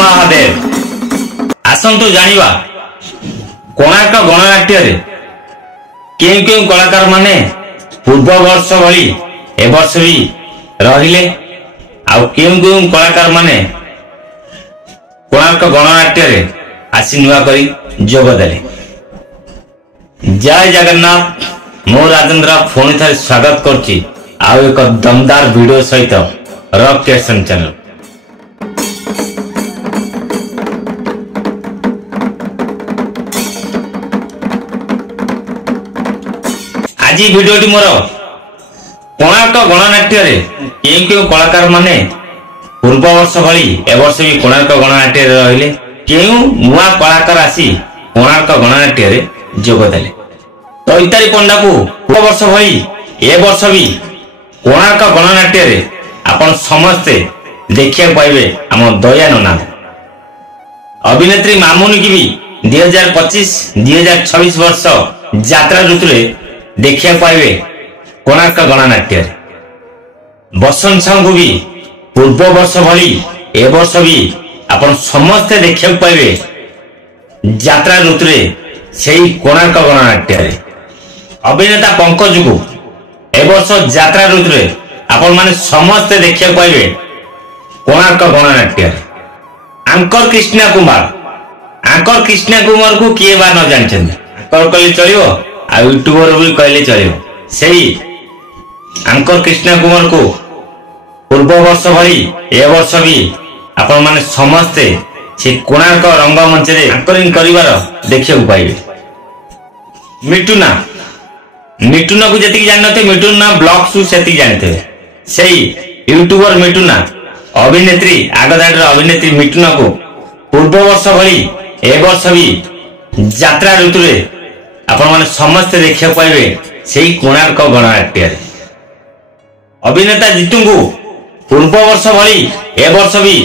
महादेव आसतु जानिबा कोणार्क गणनाट्य केउ केउ कलाकार माने पूर्व वर्ष भली ए वर्ष भी रहिले आउ केउ केउ कलाकार माने कोणार्क गणनाट्य आसी नुआ करी जोग देले। जय जगन्नाथ मो राजेंद्र पुणी थे स्वागत करछि आउ एक दमदार वीडियो सहित रॉक क्रिएशन चैनल। आज वीडियोटी मोर कोणार्क गणनाट्य केउ केउ कलाकार माने पूर्व वर्ष भली ए वर्ष भी कोणार्क गणनाट्य रहिले केउ नुआ कलाकार आसी कोणार्क गणनाट्य जोग देले। तैतारी पंडा को पूर्व वर्ष भली ए वर्ष भी कोणार्क गणनाट्य आपण समस्ते देखिया पाइबे आम दयानना अभिनेत्री मामुनी की भी 2025-2026 वर्ष यात्रा ऋतु देखिया पाइबे कोणार्क गणनाट्य। बसंत साहू को भी पूर्व वर्ष भली ए वर्ष भी आपण समस्ते देखिया पाइबे यात्रा ऋतु से कोणार्क गणनाट्य। अभिनेता पंकज को ए वर्ष यात्रा ऋतु आपण माने समस्ते देखिया पाइबे कोणार्क गणनाट्य। आंकर कृष्णा कुमार को किए बार न जानछन आंकर कहले चलिबो आ यूट्यूबर भी कहले चलिबो सेही आंकर कृष्णा कुमार को पूर्व वर्ष भली ए वर्ष भी आपण माने समस्ते से कोणार्क रंगमंच रे एंकरिंग करिवार देखिया पाइबे। मिटुना को जति जानते मिटुना ब्लॉग शू सेति जानते सेही यूट्यूबर मिटुना अभिनेत्री आगदाडर अभिनेत्री मिटुना को पूर्व वर्ष भली ए वर्ष भी यात्रा ऋतु आपण माने समस्त देखिया पाइबे सेही कोणार्क गणनाट्य। अभिनेता जीतू को पूर्व वर्ष भली ए वर्ष भी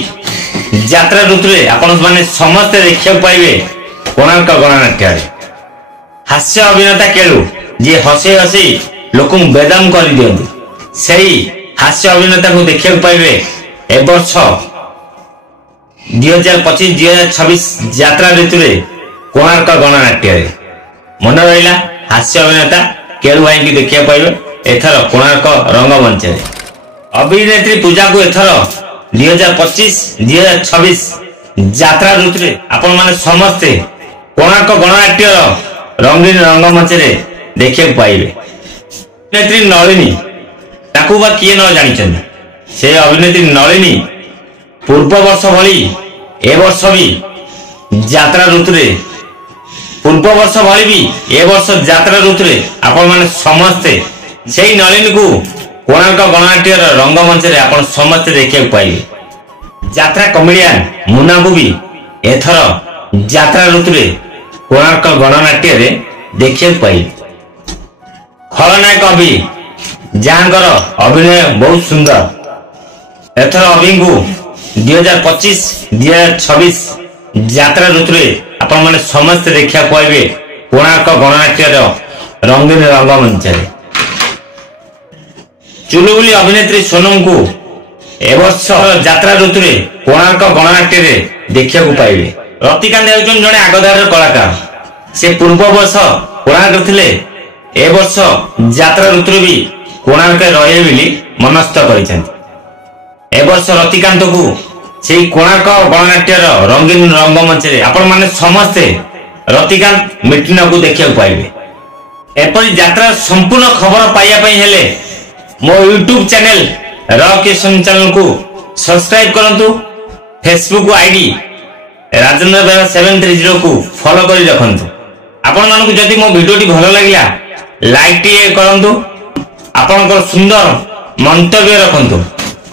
यात्रा ऋतु आपण माने समस्त देखिया पाइबे कोणार्क गणनाट्य। हास्य अभिनेता केलू जे हसे हसे लोक बेदम कर दियंती सेही हास्य अभिनेता को देखिया पाइबे ए वर्ष 2025-2026 यात्रा ऋतु कोणार्क गणनाट्य। मन रहा हास्य अभिनेता केलू भाई की देखिया पाइबे एथर कोणार्क रंगमंच। अभिनेत्री पूजा को एथर 2025-2026 यात्रा ऋतु आपण माने समस्ते कोणार्क गणनाट्य रंगीन रंगमंच देखिया पाइबे। अभिनेत्री नलिनी ताकू बा किए न जानिछन से अभिनेत्री नलिनी पूर्व वर्ष भली ए वर्ष भी यात्रा ऋतु पूर्व वर्ष भली भी ए वर्ष यात्रा ऋतु आपण माने समस्ते सेही नलिनी को कोणार्क गणनाट्य रंगमंच आपण समस्ते देखिया पाइबे। यात्रा कमेडियन मुन्ना को भी एथर यात्रा ऋतु कोणार्क गणनाट्य देखिया पाइबे। खलनायक अभि जहाँकर अभिनय बहुत सुंदर एथर अभि को 2025-2026 यात्रा ऋतु आपण माने समस्त देखिया पाइबे कोणार्क गणनाट्य रंगीन रंगमंच। चुलबुली अभिनेत्री सोनम को ए वर्ष यात्रा ऋतु कोणार्क गणनाट्य देखिया पाइबे। रतिकांत हेउछन जने आगदार कलाकार से पूर्व वर्ष कोणार्क थिले ए वर्ष यात्रा ऋतु भी कोणार्क रहे बोली मनस्थ करिसेंती। ए वर्ष रतिकांत को से कोणार्क गणनाट्य रंगीन रंगमंच आपण माने समस्ते रतिकांत मिटुना को देखिया पाइबे। एपरि यात्रा संपूर्ण खबर पाइया पई हेले मो YouTube channel rock creation channel को सब्सक्राइब करंतु। फेसबुक आईडी राजेंद्र बेरा 730 को फॉलो करी रखंतु। आपण मानकु जदि मो वीडियोटी भलो लागिला लाइक टी करंतु। आपनकर सुंदर मंतव्य रखंतु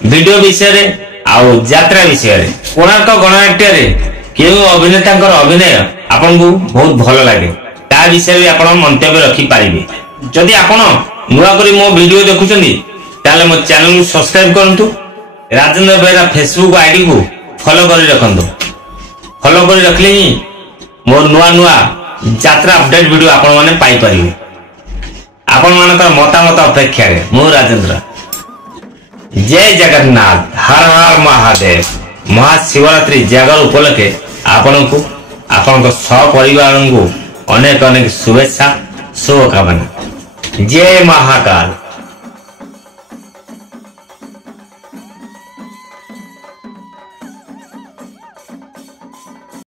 वीडियो विषय रे आउ यात्रा विषय रे। कोणार्क गणनाट्य रे केउ अभिनेतांकर अभिनय आपनकु बहुत भलो लागे ता विषय रे आपण मंतव्य रखि पारिबे। जदि आपण नुआ करी मो वीडियो देखुचंदी ताले मो चैनल को सब्सक्राइब करंतु। राजेंद्र बेरा फेसबुक आईडी को फॉलो करी रखंतु। फॉलो करी रखले ही मोर नुआ यात्रा अपडेट वीडियो आपण माने पाई परिबे। आपण मानकर मतामत अपेक्षा मु राजेंद्र। जय जगन्नाथ हर हर महादेव। ମହାଶିବରାତ୍ରି ଜାଗର ଉପଲକ୍ଷେ ଆପଣଙ୍କୁ ଆପଣଙ୍କ ସପରିବାରଙ୍କୁ ଅନେକ ଅନେକ ଶୁଭେଚ୍ଛା, ଶୁଭକାମନା। ଜୟ ମହାକାଳ।